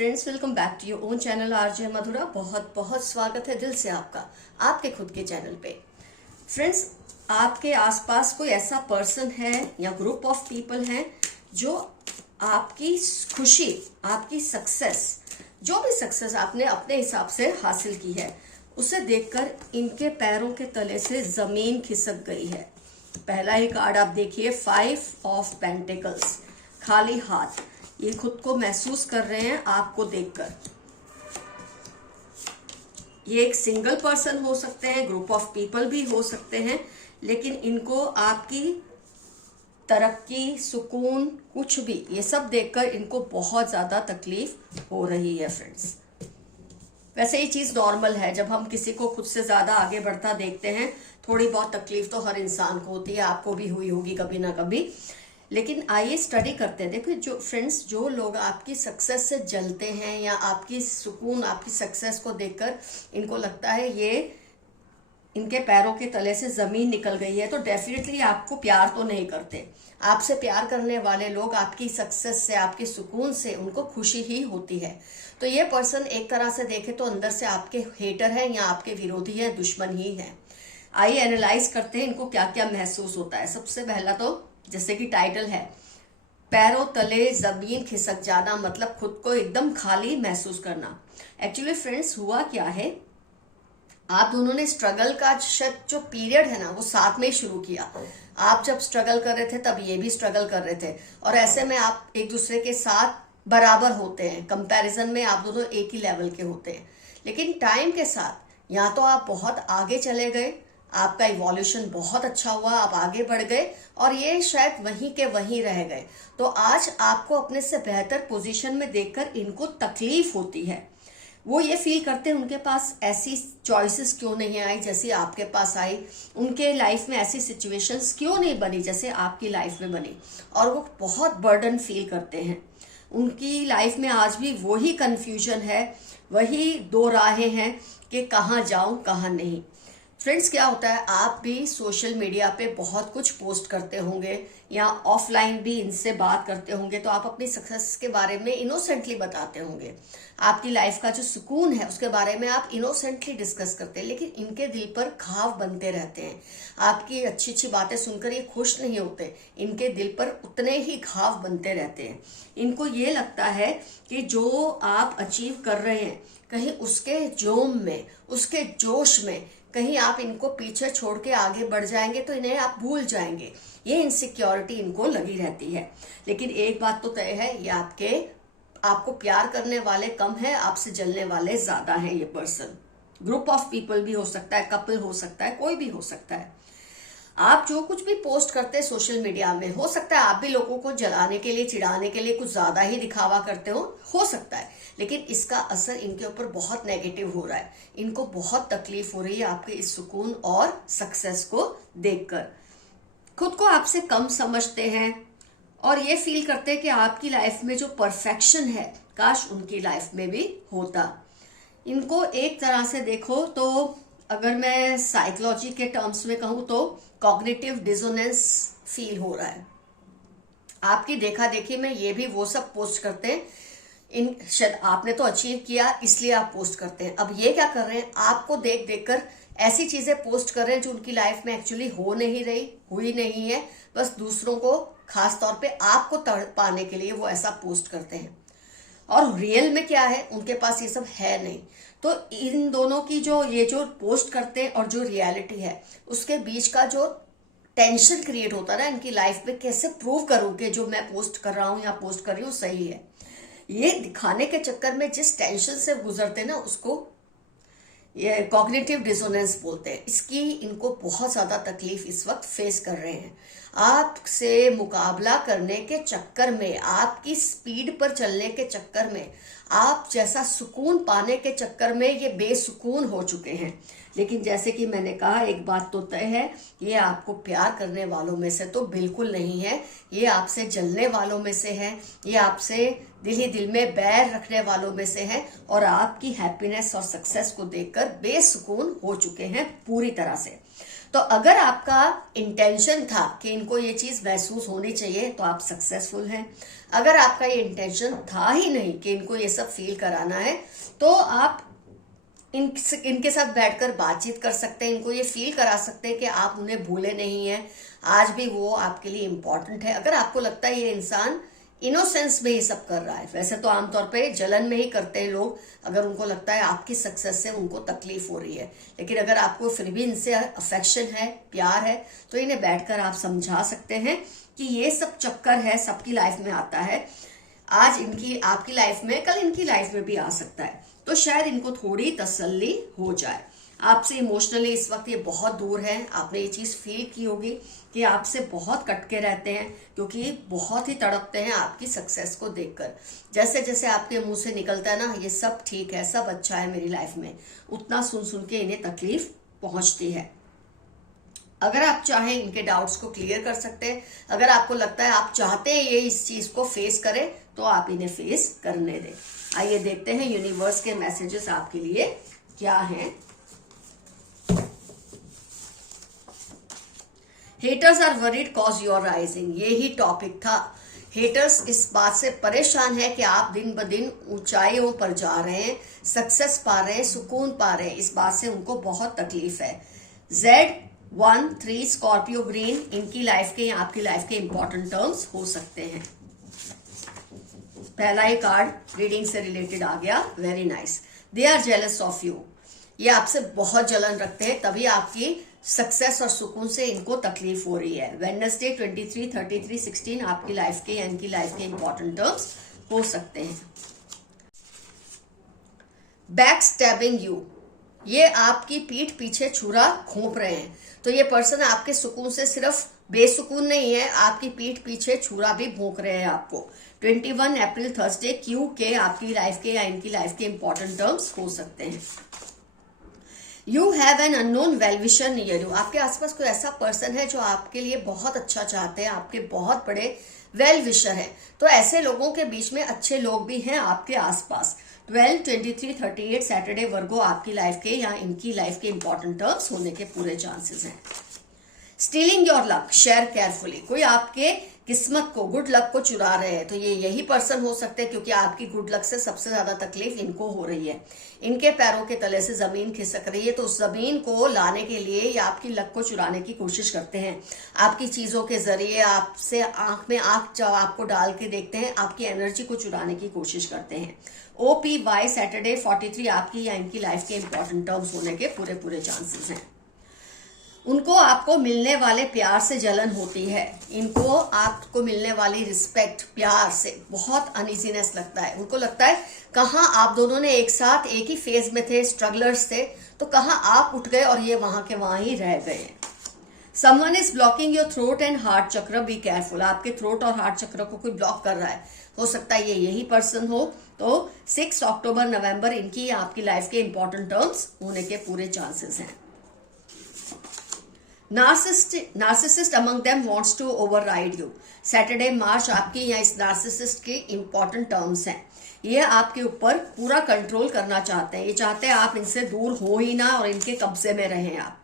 Friends, welcome back to your own channel RJ Madhura. बहुत बहुत स्वागत है दिल से आपका आपके खुद के चैनल पे। फ्रेंड्स, आपके आसपास कोई ऐसा पर्सन है या ग्रुप ऑफ पीपल हैं जो आपकी खुशी, आपकी सक्सेस, जो भी सक्सेस आपने अपने हिसाब से हासिल की है, उसे देखकर इनके पैरों के तले से जमीन खिसक गई है। पहला ही कार्ड आप देखिए, 5 ऑफ पेंटिकल्स, खाली हाथ। ये खुद को महसूस कर रहे हैं आपको देखकर। ये एक सिंगल पर्सन हो सकते हैं, ग्रुप ऑफ पीपल भी हो सकते हैं, लेकिन इनको आपकी तरक्की, सुकून, कुछ भी, ये सब देखकर इनको बहुत ज्यादा तकलीफ हो रही है। फ्रेंड्स, वैसे ये चीज नॉर्मल है, जब हम किसी को खुद से ज्यादा आगे बढ़ता देखते हैं, थोड़ी बहुत तकलीफ तो हर इंसान को होती है, आपको भी हुई होगी कभी ना कभी। लेकिन आइए स्टडी करते हैं। देखो जो फ्रेंड्स, जो लोग आपकी सक्सेस से जलते हैं या आपकी सुकून, आपकी सक्सेस को देखकर इनको लगता है ये इनके पैरों के तले से जमीन निकल गई है, तो डेफिनेटली आपको प्यार तो नहीं करते। आपसे प्यार करने वाले लोग आपकी सक्सेस से, आपके सुकून से उनको खुशी ही होती है। तो ये पर्सन एक तरह से देखे तो अंदर से आपके हेटर है या आपके विरोधी है, दुश्मन ही है। आइए एनालाइज करते हैं इनको क्या क्या महसूस होता है। सबसे पहला तो जैसे कि टाइटल है, पैरों तले जमीन खिसक जाना, मतलब खुद को एकदम खाली महसूस करना। एक्चुअली फ्रेंड्स, हुआ क्या है, आप दोनों ने स्ट्रगल का जो पीरियड है ना, वो साथ में ही शुरू किया। आप जब स्ट्रगल कर रहे थे तब ये भी स्ट्रगल कर रहे थे, और ऐसे में आप एक दूसरे के साथ बराबर होते हैं। कंपैरिजन में आप दोनों एक ही लेवल के होते हैं। लेकिन टाइम के साथ या तो आप बहुत आगे चले गए, आपका इवोल्यूशन बहुत अच्छा हुआ, आप आगे बढ़ गए, और ये शायद वहीं के वहीं रह गए। तो आज आपको अपने से बेहतर पोजीशन में देखकर इनको तकलीफ होती है। वो ये फील करते हैं उनके पास ऐसी चॉइसेस क्यों नहीं आई जैसी आपके पास आई, उनके लाइफ में ऐसी सिचुएशंस क्यों नहीं बनी जैसे आपकी लाइफ में बनी, और वो बहुत बर्डन फील करते हैं। उनकी लाइफ में आज भी वही कंफ्यूजन है, वही दो राहें हैं कि कहाँ जाऊं कहाँ नहीं। फ्रेंड्स, क्या होता है, आप भी सोशल मीडिया पे बहुत कुछ पोस्ट करते होंगे या ऑफलाइन भी इनसे बात करते होंगे, तो आप अपनी सक्सेस के बारे में इनोसेंटली बताते होंगे। आपकी लाइफ का जो सुकून है उसके बारे में आप इनोसेंटली डिस्कस करते हैं, लेकिन इनके दिल पर घाव बनते रहते हैं। आपकी अच्छी अच्छी बातें सुनकर ये खुश नहीं होते, इनके दिल पर उतने ही घाव बनते रहते हैं। इनको ये लगता है कि जो आप अचीव कर रहे हैं, कहीं उसके जोम में, उसके जोश में कहीं आप इनको पीछे छोड़ के आगे बढ़ जाएंगे तो इन्हें आप भूल जाएंगे। ये इनसिक्योरिटी इनको लगी रहती है। लेकिन एक बात तो तय है, ये आपको प्यार करने वाले कम है, आपसे जलने वाले ज्यादा हैं। ये पर्सन ग्रुप ऑफ पीपल भी हो सकता है, कपल हो सकता है, कोई भी हो सकता है। आप जो कुछ भी पोस्ट करते हैं सोशल मीडिया में, हो सकता है आप भी लोगों को जलाने के लिए, चिढ़ाने के लिए कुछ ज्यादा ही दिखावा करते हो सकता है। लेकिन इसका असर इनके ऊपर बहुत नेगेटिव हो रहा है। इनको बहुत तकलीफ हो रही है आपके इस सुकून और सक्सेस को देखकर। खुद को आपसे कम समझते हैं और ये फील करते हैं कि आपकी लाइफ में जो परफेक्शन है, काश उनकी लाइफ में भी होता। इनको एक तरह से देखो तो, अगर मैं साइकोलॉजी के टर्म्स में कहूं तो कॉग्निटिव डिसोनेंस फील हो रहा है। आपकी देखा देखी में ये भी वो सब पोस्ट करते हैं, शायद आपने तो अचीव किया इसलिए आप पोस्ट करते हैं। अब ये क्या कर रहे हैं, आपको देख देखकर ऐसी चीजें पोस्ट कर रहे हैं जो उनकी लाइफ में एक्चुअली हो नहीं रही, हुई नहीं है, बस दूसरों को, खास तौर पे आपको तड़पाने के लिए वो ऐसा पोस्ट करते हैं। और रियल में क्या है, उनके पास ये सब है नहीं। तो इन दोनों की ये जो पोस्ट करते हैं और जो रियलिटी है, उसके बीच का जो टेंशन क्रिएट होता है ना इनकी लाइफ में, कैसे प्रूव करूं कि जो मैं पोस्ट कर रहा हूं या पोस्ट कर रही हूं सही है, ये दिखाने के चक्कर में जिस टेंशन से गुजरते हैं ना, उसको ये कॉग्निटिव डिसोनेंस बोलते हैं। इसकी इनको बहुत ज्यादा तकलीफ इस वक्त फेस कर रहे हैं। आपसे मुकाबला करने के चक्कर में, आपकी स्पीड पर चलने के चक्कर में, आप जैसा सुकून पाने के चक्कर में ये बेसुकून हो चुके हैं। लेकिन जैसे कि मैंने कहा, एक बात तो तय है, ये आपको प्यार करने वालों में से तो बिल्कुल नहीं है, ये आपसे जलने वालों में से है, ये आपसे दिल ही दिल में बैर रखने वालों में से है, और आपकी हैप्पीनेस और सक्सेस को देखकर बेसुकून हो चुके हैं पूरी तरह से। तो अगर आपका इंटेंशन था कि इनको ये चीज महसूस होनी चाहिए तो आप सक्सेसफुल हैं। अगर आपका ये इंटेंशन था ही नहीं कि इनको ये सब फील कराना है, तो आप इनके साथ बैठकर बातचीत कर सकते हैं, इनको ये फील करा सकते हैं कि आप उन्हें भूले नहीं हैं, आज भी वो आपके लिए इम्पोर्टेंट है। अगर आपको लगता है ये इंसान इनोसेंस में ही सब कर रहा है, वैसे तो आमतौर पे जलन में ही करते हैं लोग, अगर उनको लगता है आपकी सक्सेस से उनको तकलीफ हो रही है, लेकिन अगर आपको फिर भी इनसे अफेक्शन है, प्यार है, तो इन्हें बैठकर आप समझा सकते हैं कि ये सब चक्कर है, सबकी लाइफ में आता है, आज इनकी आपकी लाइफ में, कल इनकी लाइफ में भी आ सकता है, तो शायद इनको थोड़ी तसल्ली हो जाए। आपसे इमोशनली इस वक्त ये बहुत दूर है, आपने ये चीज फील की होगी कि आपसे बहुत कटके रहते हैं, क्योंकि बहुत ही तड़पते हैं आपकी सक्सेस को देखकर। जैसे जैसे आपके मुंह से निकलता है ना ये सब ठीक है, सब अच्छा है मेरी लाइफ में, उतना सुन सुन के इन्हें तकलीफ पहुंचती है। अगर आप चाहें इनके डाउट्स को क्लियर कर सकते हैं, अगर आपको लगता है आप चाहते हैं ये इस चीज को फेस करें, तो आप इन्हें फेस करने दें। आइए देखते हैं यूनिवर्स के मैसेजेस आपके लिए क्या हैं। Haters are worried cause you are rising, ये ही टॉपिक था। हेटर्स इस बात से परेशान है कि आप दिन ब दिन ऊंचाइयों पर जा रहे हैं, सक्सेस पा रहे हैं, सुकून पा रहे हैं, इस बात से उनको बहुत तकलीफ है। Z13 स्कॉर्पियो ग्रीन इनकी लाइफ के या आपकी लाइफ के इंपॉर्टेंट टर्म्स हो सकते हैं। पहला ही कार्ड रीडिंग से रिलेटेड आ गया, very nice. They are jealous of you, ये आपसे बहुत जलन रखते हैं, तभी आपकी सक्सेस और सुकून से इनको तकलीफ हो रही है। वेडनेसडे 23, 33, 16 आपकी लाइफ के या इनकी लाइफ के इंपॉर्टेंट टर्म्स हो सकते हैं। बैक स्टैबिंग यू, ये आपकी पीठ पीछे छुरा घोंप रहे हैं, तो ये पर्सन आपके सुकून से सिर्फ बेसुकून नहीं है, आपकी पीठ पीछे छुरा भी भोंक रहे हैं आपको। 21 अप्रैल थर्सडे क्यू के आपकी लाइफ के या इनकी लाइफ के इंपॉर्टेंट टर्म्स हो सकते हैं। You have an unknown well wisher near you, आपके आसपास कोई ऐसा पर्सन है जो आपके लिए बहुत अच्छा चाहते हैं, आपके बहुत बड़े वेल विशर है, तो ऐसे लोगों के बीच में अच्छे लोग भी हैं आपके आसपास। 12, 23, 38 सैटरडे वर्गो आपकी लाइफ के या इनकी लाइफ के इंपॉर्टेंट टर्म्स होने के पूरे चांसेस हैं। Stealing your luck, share carefully, कोई आपके किस्मत को, गुड लक को चुरा रहे हैं, तो ये यही पर्सन हो सकते हैं, क्योंकि आपकी गुड लक से सबसे ज्यादा तकलीफ इनको हो रही है। इनके पैरों के तले से जमीन खिसक रही है, तो उस जमीन को लाने के लिए या आपकी लक को चुराने की कोशिश करते हैं। आपकी चीजों के जरिए आपसे आंख में आंख जब आपको डाल के देखते हैं, आपकी एनर्जी को चुराने की कोशिश करते हैं। OPY सैटरडे 43 आपकी या इनकी लाइफ के इंपॉर्टेंट टर्म्स होने के पूरे चांसेस हैं। उनको आपको मिलने वाले प्यार से जलन होती है, इनको आपको मिलने वाली रिस्पेक्ट, प्यार से बहुत अनइजीनेस लगता है। उनको लगता है कहाँ आप दोनों ने एक साथ एक ही फेज में थे, स्ट्रगलर्स थे, तो कहाँ आप उठ गए और ये वहां के वहां ही रह गए। Someone is blocking your throat and heart चक्र, बी केयरफुल, आपके थ्रोट और हार्ट चक्र को कोई ब्लॉक कर रहा है, हो सकता है ये यही पर्सन हो। तो 6 अक्टूबर नवंबर इनकी आपकी लाइफ के इंपॉर्टेंट टर्म्स होने के पूरे चांसेस हैं। Narcissist among them wants to override you, Saturday March आपकी या इस नार्सिसिस्ट के इंपॉर्टेंट टर्म्स हैं। ये आपके ऊपर पूरा कंट्रोल करना चाहते हैं, ये चाहते हैं आप इनसे दूर हो ही ना और इनके कब्जे में रहें आप।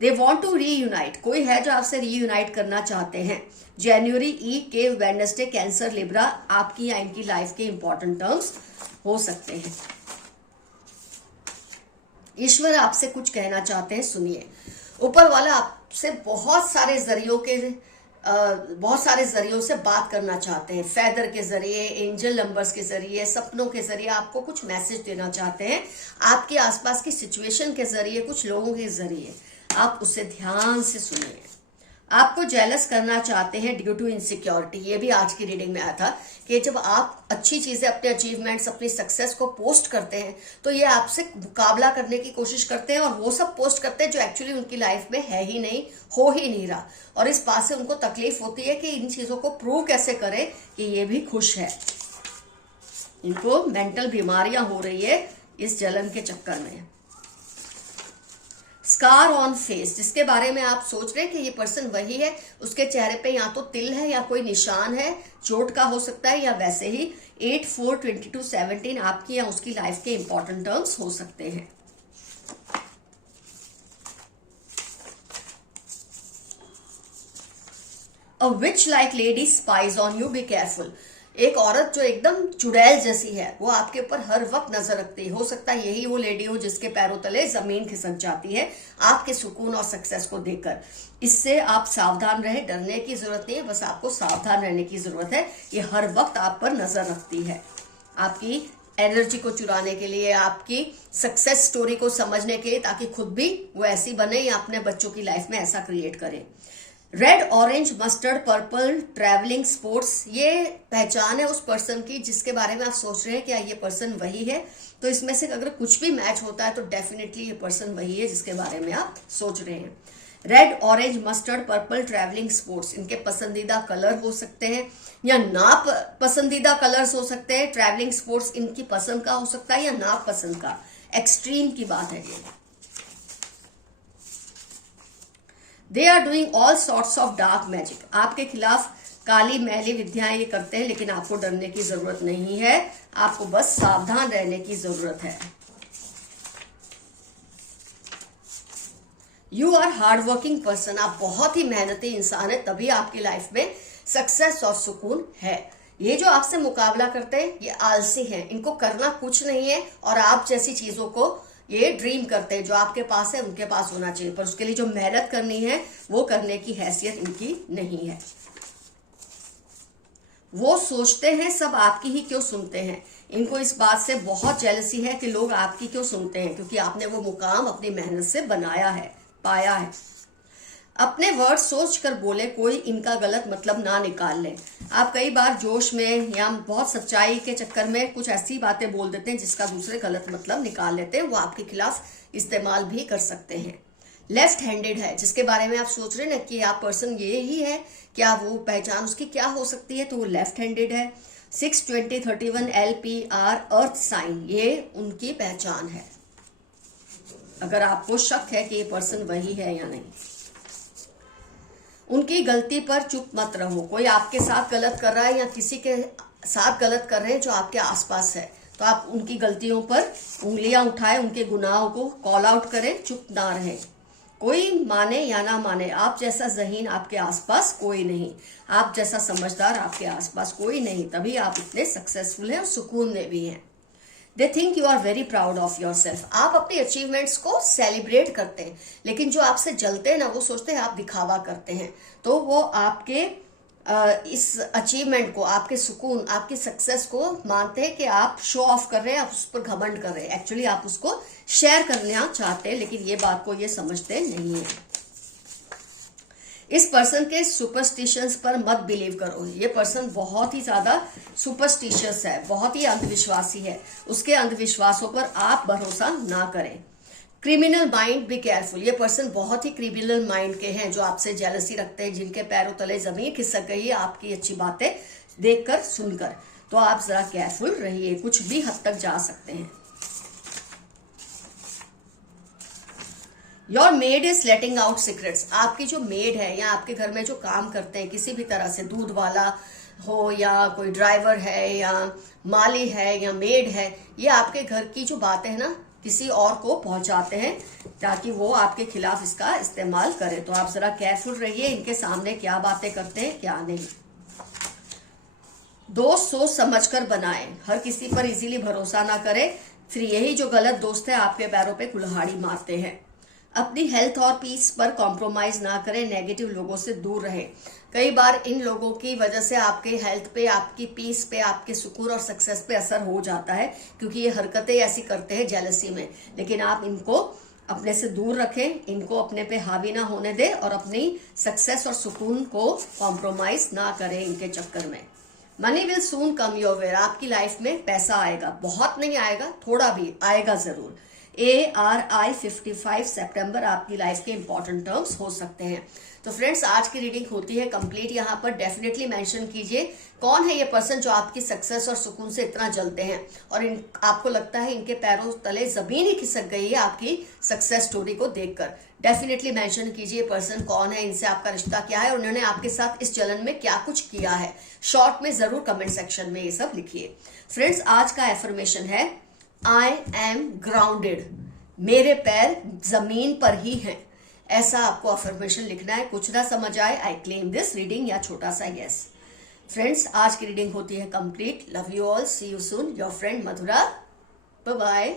दे वॉन्ट टू रीयूनाइट, कोई है जो आपसे रीयूनाइट करना चाहते हैं। जनवरी ई के वेडनेसडे कैंसर लिब्रा आपकी या इनकी लाइफ के इंपॉर्टेंट टर्म्स हो सकते हैं। ईश्वर आपसे कुछ कहना चाहते हैं, सुनिए। ऊपर वाला आपसे बहुत सारे जरियों से बात करना चाहते हैं, फेदर के जरिए, एंजल नंबर्स के जरिए, सपनों के जरिए आपको कुछ मैसेज देना चाहते हैं, आपके आसपास की सिचुएशन के जरिए, कुछ लोगों के जरिए। आप उसे ध्यान से सुनिए। आपको जेलस करना चाहते हैं ड्यू टू इनसिक्योरिटी, ये भी आज की रीडिंग में आया था कि जब आप अच्छी चीजें, अपने अचीवमेंट्स, अपनी सक्सेस को पोस्ट करते हैं, तो ये आपसे मुकाबला करने की कोशिश करते हैं और वो सब पोस्ट करते हैं जो एक्चुअली उनकी लाइफ में है ही नहीं, हो ही नहीं रहा, और इस बात से उनको तकलीफ होती है कि इन चीजों को प्रूव कैसे करें कि ये भी खुश है। इनको मेंटल बीमारियां हो रही है इस जलन के चक्कर में। स्कार ऑन फेस, जिसके बारे में आप सोच रहे हैं कि ये पर्सन वही है, उसके चेहरे पे या तो तिल है या कोई निशान है, चोट का हो सकता है, या वैसे ही 8/4/22/17 आपकी या उसकी लाइफ के इंपॉर्टेंट टर्म्स हो सकते हैं। A witch like lady spies on you, be careful. एक औरत जो एकदम चुड़ैल जैसी है वो आपके ऊपर हर वक्त नजर रखती है। हो सकता है यही वो लेडी हो जिसके पैरों तले जमीन खिसक जाती है आपके सुकून और सक्सेस को देखकर। इससे आप सावधान रहे, डरने की जरूरत नहीं है, बस आपको सावधान रहने की जरूरत है। ये हर वक्त आप पर नजर रखती है, आपकी एनर्जी को चुराने के लिए, आपकी सक्सेस स्टोरी को समझने के लिए, ताकि खुद भी वो ऐसी बने या अपने बच्चों की लाइफ में ऐसा क्रिएट करे। Red, orange, mustard, purple, travelling, sports, ये पहचान है उस पर्सन की जिसके बारे में आप सोच रहे हैं क्या ये पर्सन वही है। तो इसमें से अगर कुछ भी मैच होता है तो डेफिनेटली ये पर्सन वही है जिसके बारे में आप सोच रहे हैं। Red, orange, mustard, purple, travelling, sports, इनके पसंदीदा कलर हो सकते हैं या ना पसंदीदा कलर्स हो सकते हैं। ट्रैवलिंग, स्पोर्ट्स इनकी पसंद का हो सकता है या ना पसंद का। एक्सट्रीम की बात है ये। They are doing all sorts of dark magic, आपके खिलाफ काली मैली विद्याएं ये करते हैं, लेकिन आपको डरने की जरूरत नहीं है, आपको बस सावधान रहने की जरूरत है। You are hard working person, आप बहुत ही मेहनती इंसान है, तभी आपकी लाइफ में सक्सेस और सुकून है। ये जो आपसे मुकाबला करते हैं ये आलसी हैं, इनको करना कुछ नहीं है और आप जैसी चीजों को ये ड्रीम करते हैं। जो आपके पास है उनके पास होना चाहिए, पर उसके लिए जो मेहनत करनी है वो करने की हैसियत इनकी नहीं है। वो सोचते हैं सब आपकी ही क्यों सुनते हैं, इनको इस बात से बहुत जेलसी है कि लोग आपकी क्यों सुनते हैं, क्योंकि आपने वो मुकाम अपनी मेहनत से बनाया है, पाया है। अपने वर्ड सोच कर बोले, कोई इनका गलत मतलब ना निकाल ले। आप कई बार जोश में या बहुत सच्चाई के चक्कर में कुछ ऐसी बातें बोल देते हैं जिसका दूसरे गलत मतलब निकाल लेते हैं, वो आपके खिलाफ इस्तेमाल भी कर सकते हैं। लेफ्ट हैंडेड है, जिसके बारे में आप सोच रहे हैं ना कि आप पर्सन ये ही है, क्या वो पहचान उसकी क्या हो सकती है, तो वो लेफ्ट हैंडेड है। 62031 LPR अर्थ साइन, ये उनकी पहचान है। अगर आपको शक है कि ये पर्सन वही है या नहीं, उनकी गलती पर चुप मत रहो। कोई आपके साथ गलत कर रहा है या किसी के साथ गलत कर रहे हैं जो आपके आसपास है, तो आप उनकी गलतियों पर उंगलियां उठाएं, उनके गुनाहों को कॉल आउट करें, चुप ना रहें। कोई माने या ना माने, आप जैसा ज़हीन आपके आसपास कोई नहीं, आप जैसा समझदार आपके आसपास कोई नहीं, तभी आप इतने सक्सेसफुल हैं और सुकून में भी हैं। They think you are very proud of yourself, आप अपनी अचीवमेंट्स को सेलिब्रेट करते हैं, लेकिन जो आपसे जलते हैं ना वो सोचते हैं आप दिखावा करते हैं, तो वो आपके इस अचीवमेंट को, आपके सुकून, आपकी सक्सेस को मानते हैं कि आप शो ऑफ कर रहे हैं, आप उस पर घमंड कर रहे हैं। एक्चुअली आप उसको शेयर करना चाहते हैं, लेकिन ये बात को ये समझते नहीं है। इस पर्सन के सुपरस्टिशंस पर मत बिलीव करो, ये पर्सन बहुत ही ज्यादा सुपरस्टिशियस है, बहुत ही अंधविश्वासी है, उसके अंधविश्वासों पर आप भरोसा ना करें। क्रिमिनल माइंड, बी केयरफुल, ये पर्सन बहुत ही क्रिमिनल माइंड के हैं, जो आपसे जेलसी रखते हैं, जिनके पैरों तले जमीन खिसक गई है आपकी अच्छी बातें देखकर सुनकर, तो आप जरा केयरफुल रहिए, कुछ भी हद तक जा सकते हैं। Your made is letting out secrets, आपकी जो मेड है या आपके घर में जो काम करते हैं किसी भी तरह से, दूध वाला हो या कोई ड्राइवर है या माली है या मेड है, ये आपके घर की जो बातें हैं ना किसी और को पहुंचाते हैं ताकि वो आपके खिलाफ इसका इस्तेमाल करे, तो आप जरा केयरफुल रहिए इनके सामने क्या बातें करते हैं क्या नहीं। दोस्त सोच समझकर बनाएं, हर किसी पर इजीली भरोसा ना करें, फिर यही जो गलत दोस्त है आपके पैरों पे कुल्हाड़ी मारते हैं। अपनी हेल्थ और पीस पर कॉम्प्रोमाइज ना करें, नेगेटिव लोगों से दूर रहें। कई बार इन लोगों की वजह से आपके हेल्थ पे, आपकी पीस पे, आपके सुकून और सक्सेस पे असर हो जाता है, क्योंकि ये हरकतें ऐसी करते हैं जेलसी में, लेकिन आप इनको अपने से दूर रखें, इनको अपने पे हावी ना होने दें और अपनी सक्सेस और सुकून को कॉम्प्रोमाइज ना करें इनके चक्कर में। Money will soon come your way, आपकी लाइफ में पैसा आएगा, बहुत नहीं आएगा, थोड़ा भी आएगा जरूर। ARI 55 सितंबर आपकी लाइफ के इंपॉर्टेंट टर्म्स हो सकते हैं। तो फ्रेंड्स, आज की रीडिंग होती है कंप्लीट। यहाँ पर डेफिनेटली मेंशन कीजिए कौन है ये पर्सन जो आपकी सक्सेस और सुकून से इतना जलते हैं और आपको लगता है इनके पैरों तले जमीन ही खिसक गई है आपकी सक्सेस स्टोरी को देखकर। डेफिनेटली मेंशन कीजिए पर्सन कौन है, इनसे आपका रिश्ता क्या है, उन्होंने आपके साथ इस जलन में क्या कुछ किया है। शॉर्ट में जरूर कमेंट सेक्शन में ये सब लिखिए। फ्रेंड्स, आज का एफर्मेशन है I am grounded, मेरे पैर जमीन पर ही हैं। ऐसा आपको अफर्मेशन लिखना है। कुछ ना समझ आए, आई क्लेम दिस रीडिंग या छोटा सा यस। फ्रेंड्स, आज की रीडिंग होती है complete. Love you all, see you soon, your friend Madhura, bye bye.